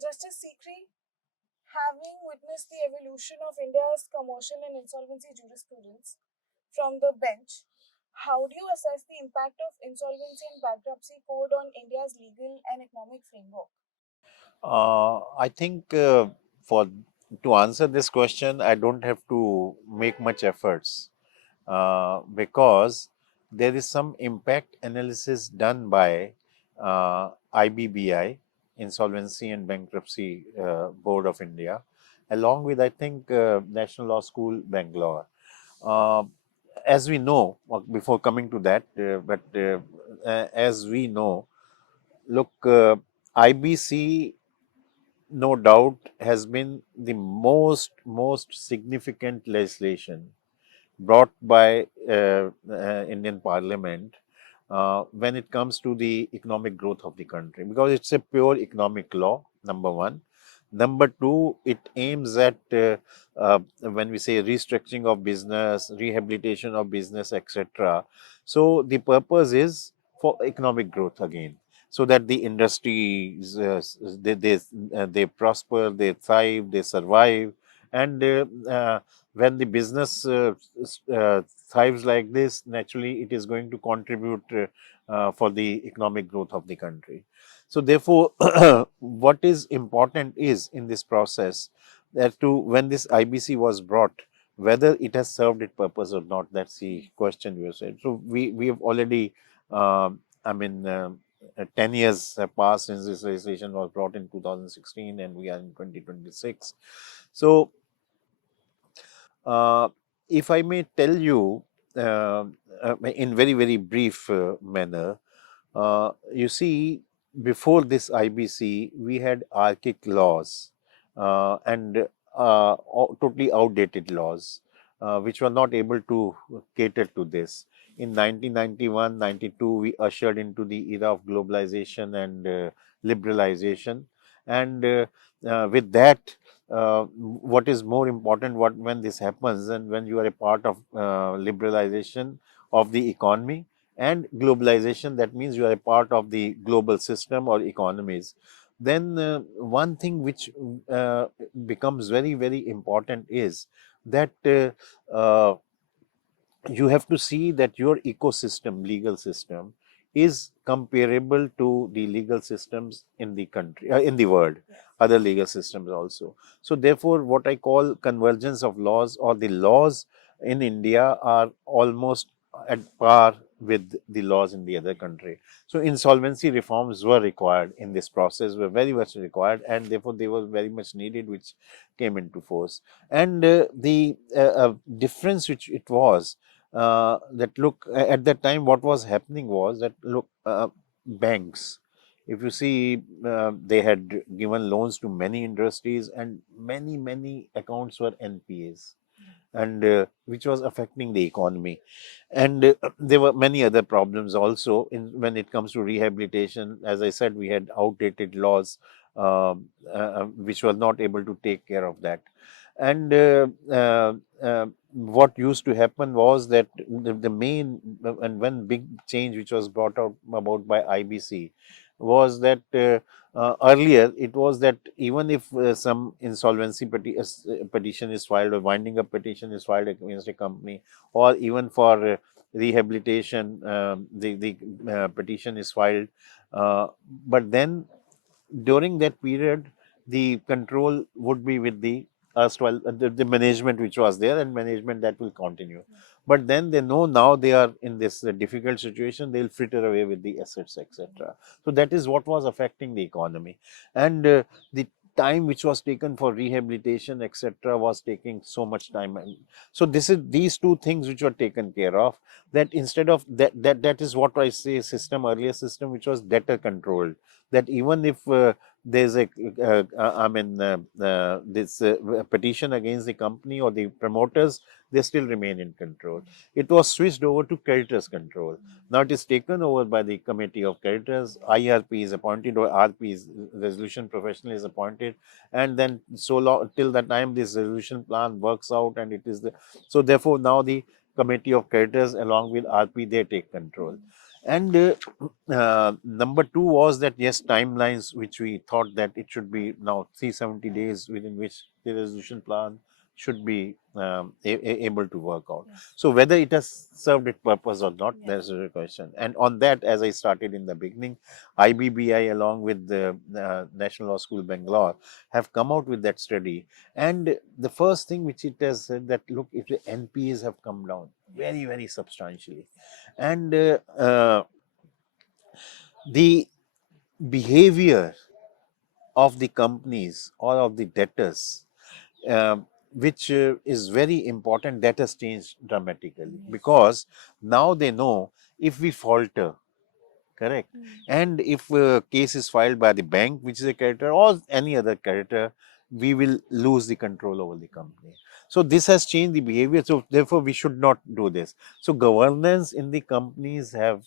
Justice Sikri, having witnessed the evolution of India's commercial and insolvency jurisprudence from the bench, how do you assess the impact of Insolvency and Bankruptcy Code on India's legal and economic framework? I think for to answer this question, I don't have to make much efforts because there is some impact analysis done by IBBI, Insolvency and Bankruptcy Board of India, along with I think National Law School, Bangalore. Uh, as we know, before coming to that, as we know, look, IBC no doubt has been the most significant legislation brought by Indian Parliament when it comes to the economic growth of the country, because it's a pure economic law. Number one. Number two, it aims at when we say restructuring of business, rehabilitation of business, etc. So the purpose is for economic growth again, so that the industries they prosper, they thrive, they survive, and when the business thrives like this, naturally it is going to contribute for the economic growth of the country. So therefore, what is important is in this process that to when this IBC was brought, whether it has served its purpose or not, that's the question you said. So we have already, I mean, 10 years have passed since this legislation was brought in 2016, and we are in 2026. So uh, if I may tell you in very brief manner, you see, before this IBC, we had archaic laws and totally outdated laws, which were not able to cater to this. In 1991, 92, we ushered into the era of globalization and liberalization. And with that, what is more important, what when this happens and when you are a part of liberalization of the economy and globalization, that means you are a part of the global system or economies, then one thing which becomes very important is that you have to see that your ecosystem, legal system, is comparable to the legal systems in the country, in the world, other legal systems also. So therefore, what I call convergence of laws, or the laws in India are almost at par with the laws in the other country. So insolvency reforms were required in this process, were very much required, and therefore they were very much needed, which came into force. And the difference which it was, that look, at that time what was happening was that look, banks, if you see, they had given loans to many industries, and many accounts were NPAs, and which was affecting the economy. And there were many other problems also in when it comes to rehabilitation. As I said, we had outdated laws which were not able to take care of that. And what used to happen was that the main and one big change which was brought out about by IBC was that earlier it was that even if some insolvency petition is filed, or winding up petition is filed against a company, or even for rehabilitation, the petition is filed, uh, but then during that period, the control would be with the erstwhile the management which was there, and management that will continue. But then they know now they are in this difficult situation, they'll fritter away with the assets, etc. So that is what was affecting the economy, and the time which was taken for rehabilitation, etc., was taking so much time. And so this is these two things which were taken care of. That instead of that is what I say system, earlier system, which was debtor controlled, that even if there's a this petition against the company or the promoters, they still remain in control. It was switched over to creditors control. Now it is taken over by the committee of creditors. IRP is appointed, or RP is resolution professional is appointed, and then so long till the time this resolution plan works out, and it is the so therefore now the committee of creditors along with RP, they take control. And number two was that yes, timelines which we thought that it should be now 370 days within which the resolution plan should be able to work out. Yes. So whether it has served its purpose or not, Yes. there's a question. And on that, as I started in the beginning, IBBI along with the National Law School Bangalore have come out with that study. And the first thing which it has said that look, if the NPAs have come down very, very substantially, and the behavior of the companies or of the debtors, which is very important, that has changed dramatically because now they know if we falter, correct, and if a case is filed by the bank, which is a creditor, or any other creditor, we will lose the control over the company. So this has changed the behavior. So therefore, we should not do this. So governance in the companies have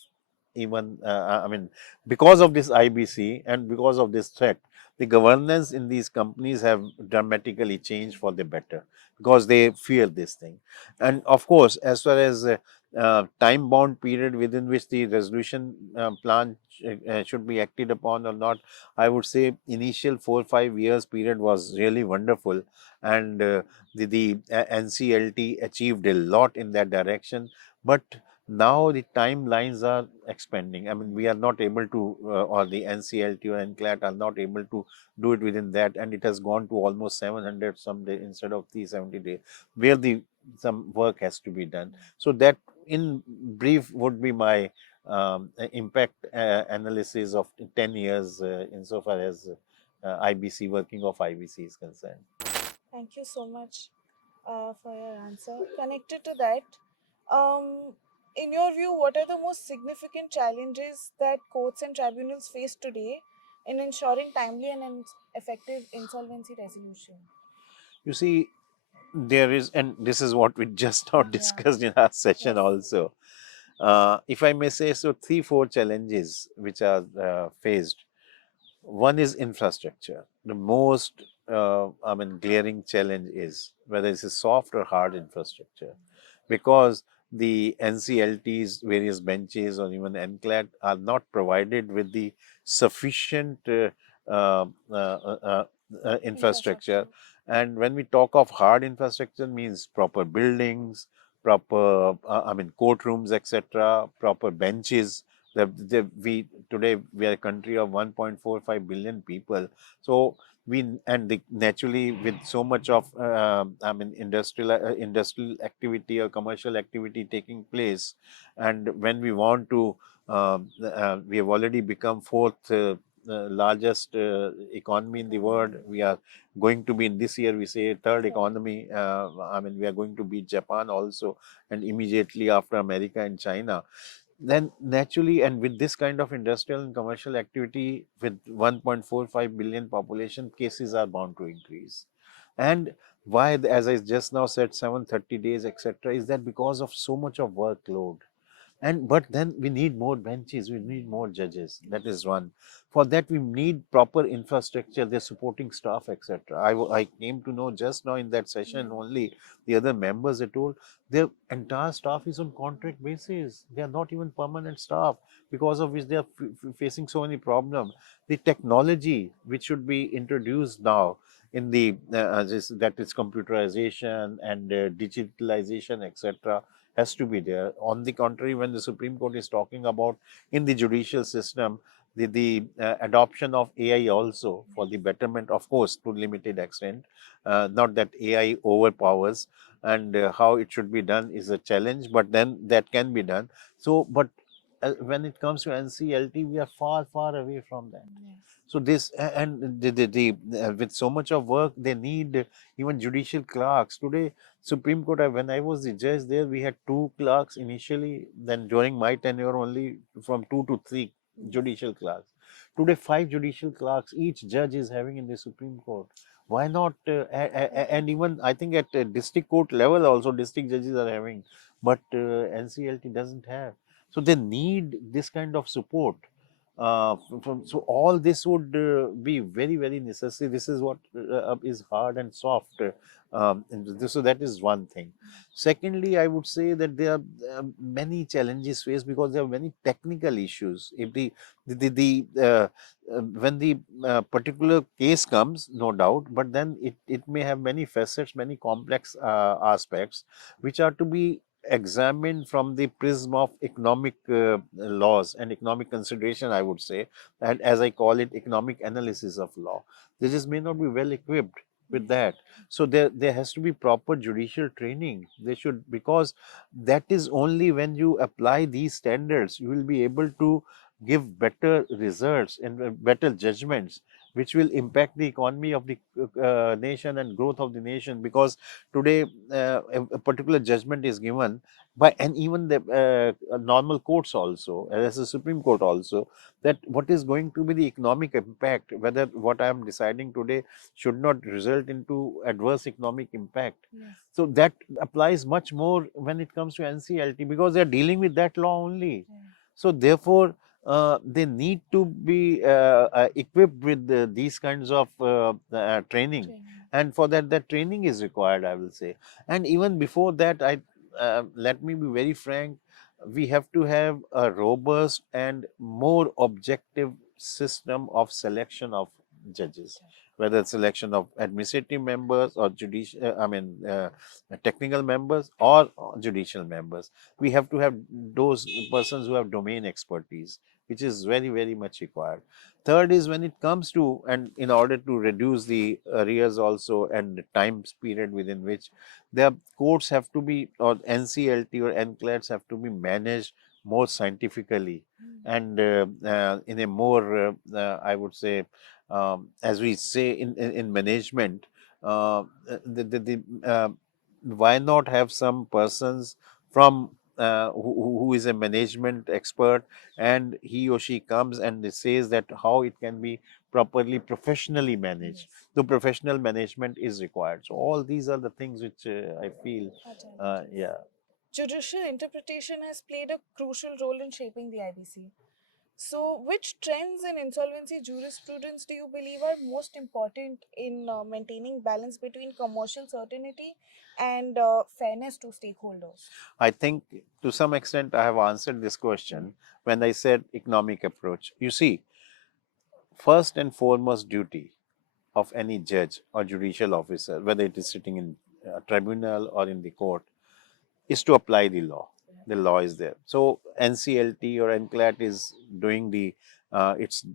even I mean, because of this IBC and because of this threat, the governance in these companies have dramatically changed for the better because they fear this thing. And of course, as far as time bound period within which the resolution plan should be acted upon or not, I would say initial 4 5 years period was really wonderful, and the NCLT achieved a lot in that direction. But now the timelines are expanding. I mean, we are not able to, or the NCLT or NCLAT are not able to do it within that, and it has gone to almost 700 some day instead of 370 days, where the some work has to be done. So that, in brief, would be my impact analysis of 10 years insofar as IBC working of IBC is concerned. Thank you so much for your answer. Connected to that, um, in your view, what are the most significant challenges that courts and tribunals face today in ensuring timely and effective insolvency resolution? You see, there is, and this is what we just now discussed in our session also. If I may say so, 3 4 challenges which are faced. One is infrastructure. The most, I mean, glaring challenge is whether it's a soft or hard infrastructure, because the NCLTs, various benches, or even NCLAT are not provided with the sufficient uh, uh, uh, uh, infrastructure. And when we talk of hard infrastructure, means proper buildings, proper, I mean, courtrooms, etc., proper benches. We today we are a country of 1.45 billion people, so naturally, with so much of I mean, industrial activity or commercial activity taking place, and when we want to, we have already become fourth largest economy in the world. We are going to be in this year, we say, third economy. I mean, we are going to beat Japan also, and immediately after America and China. Then naturally, and with this kind of industrial and commercial activity, with 1.45 billion population, cases are bound to increase. And why, as I just now said, 730 days, etc., is that because of so much of workload. And but then we need more benches, we need more judges. That is one. For that, we need proper infrastructure, the supporting staff, etc. I came to know just now in that session only, the other members are told their entire staff is on contract basis. They are not even permanent staff, because of which they are facing so many problems. The technology which should be introduced now in the that is computerization and digitalization, etc., has to be there. On the contrary, when the Supreme Court is talking about in the judicial system, the adoption of AI also for the betterment, of course, to limited extent, not that AI overpowers, and how it should be done is a challenge, but then that can be done. So, but when it comes to NCLT, we are far, far away from that. So this and with so much of work, they need even judicial clerks. Today, Supreme Court, when I was the judge there, we had 2 clerks initially. Then during my tenure, only from 2 to 3 judicial clerks. Today, 5 judicial clerks each judge is having in the Supreme Court. Why not? And even I think at district court level also, district judges are having, but NCLT doesn't have. So they need this kind of support. So all this would be very, very necessary. This is what is hard and soft. So that is one thing. Secondly, I would say that there are many challenges faced because there are many technical issues. If the when the particular case comes, no doubt, but then it may have many facets, many complex aspects, which are to be examined from the prism of economic laws and economic consideration, I would say, and as I call it, economic analysis of law. They just may not be well equipped with that. So there has to be proper judicial training. They should, because that is only when you apply these standards you will be able to give better results and better judgments, which will impact the economy of the nation and growth of the nation. Because today a particular judgment is given by, and even the normal courts also, as the Supreme Court also, that what is going to be the economic impact, whether what I am deciding today should not result into adverse economic impact. Yes. So that applies much more when it comes to NCLT, because they are dealing with that law only. So therefore, they need to be equipped with these kinds of training, and for that, that training is required, I will say. And even before that, I let me be very frank, we have to have a robust and more objective system of selection of judges, whether selection of administrative members or judicial, technical members or judicial members. We have to have those persons who have domain expertise, which is very, very much required. Third is when it comes to, and in order to reduce the arrears also and the time period within which the courts have to be, or NCLT or NCLATs have to be managed more scientifically and in a more, I would say, as we say in management, why not have some persons from who is a management expert, and he or she comes and says that how it can be properly professionally managed. The professional management is required. So all these are the things which I feel, yeah. Judicial interpretation has played a crucial role in shaping the IBC. So, which trends in insolvency jurisprudence do you believe are most important in maintaining balance between commercial certainty and fairness to stakeholders? I think to some extent I have answered this question when I said economic approach. You see, first and foremost duty of any judge or judicial officer, whether it is sitting in a tribunal or in the court, is to apply the law. The law is there. So NCLT or NCLAT is doing the its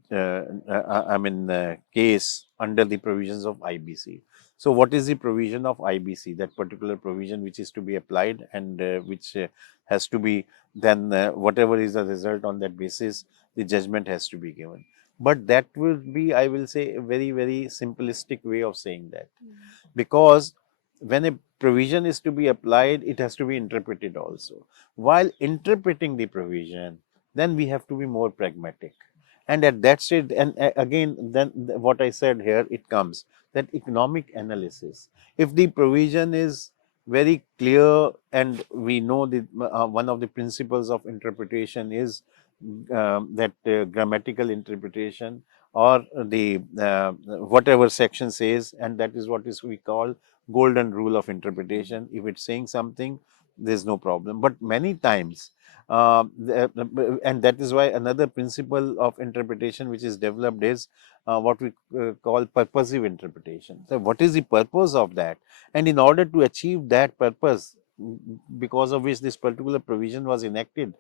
case under the provisions of IBC. So what is the provision of IBC? That particular provision which is to be applied, and which has to be then whatever is the result on that basis, the judgment has to be given. But that will be, I will say, a very, very simplistic way of saying that, because when a provision is to be applied, it has to be interpreted also. While interpreting the provision, then we have to be more pragmatic. And at that stage, and again, then what I said here, it comes that economic analysis. If the provision is very clear, and we know that one of the principles of interpretation is that grammatical interpretation, or the whatever section says, and that is what is we call golden rule of interpretation. If it's saying something, there's no problem. But many times, and that is why another principle of interpretation which is developed is what we call purposive interpretation. So what is the purpose of that? And in order to achieve that purpose, because of which this particular provision was enacted,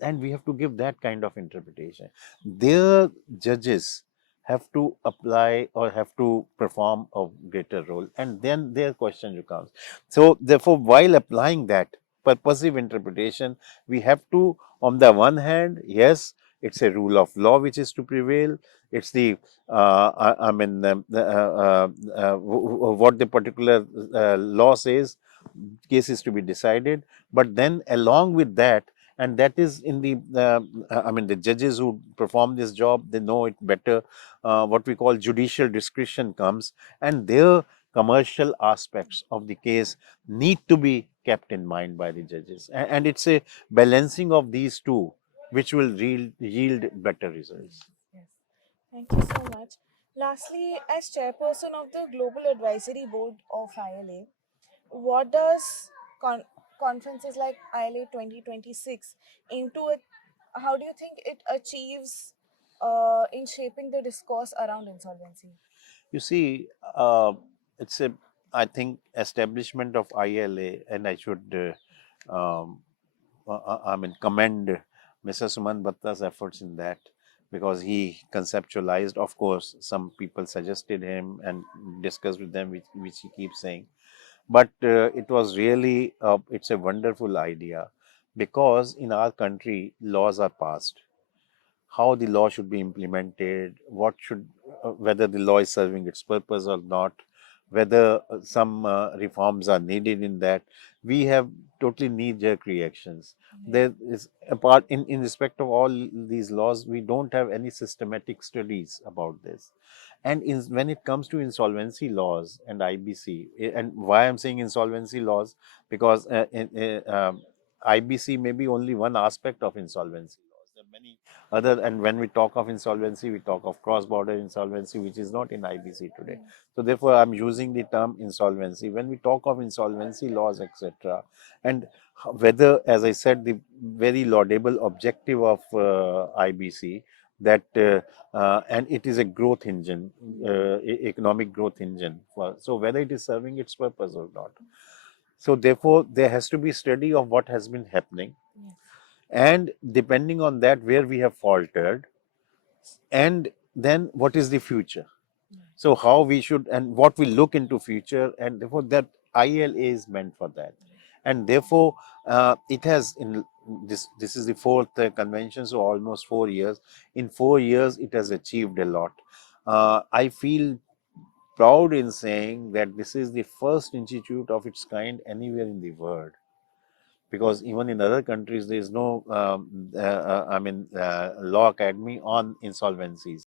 and we have to give that kind of interpretation, their judges have to apply or have to perform a greater role, and then their question comes. So therefore, while applying that purposive interpretation, we have to, on the one hand, yes, it's a rule of law which is to prevail. It's the what the particular law says, case is to be decided. But then along with that, and that is in the the judges who perform this job, they know it better. What we call judicial discretion comes, and their commercial aspects of the case need to be kept in mind by the judges. And it's a balancing of these two which will yield better results. Yes. Thank you so much. Lastly, as chairperson of the Global Advisory Board of ILA, what does conferences like ILA 2026 aim to it? How do you think it achieves in shaping the discourse around insolvency? You see, it's a, I think, establishment of ILA, and I should, I mean, commend Mr. Suman Batta's efforts in that, because he conceptualized. Of course, some people suggested him and discussed with them, which he keeps saying. But it was really, it's a wonderful idea, because in our country, laws are passed. How the law should be implemented, what should, whether the law is serving its purpose or not, whether some reforms are needed in that. We have totally knee-jerk reactions. There is, apart in respect of all these laws, we don't have any systematic studies about this. And when it comes to insolvency laws and IBC, and why I'm saying insolvency laws, because IBC may be only one aspect of insolvency laws. There are many other, and when we talk of insolvency, we talk of cross-border insolvency, which is not in IBC today. So therefore, I'm using the term insolvency. When we talk of insolvency laws, etc., and whether, as I said, the very laudable objective of IBC, that and it is a growth engine, economic growth engine. So whether it is serving its purpose or not. So therefore, there has to be study of what has been happening, and depending on that, where we have faltered, and then what is the future. So how we should, and what we look into future, and therefore that ILA is meant for that. And therefore, it has, in this is the fourth convention, so almost 4 years. In 4 years, it has achieved a lot. I feel proud in saying that this is the first institute of its kind anywhere in the world, because even in other countries there is no I mean, law academy on insolvencies.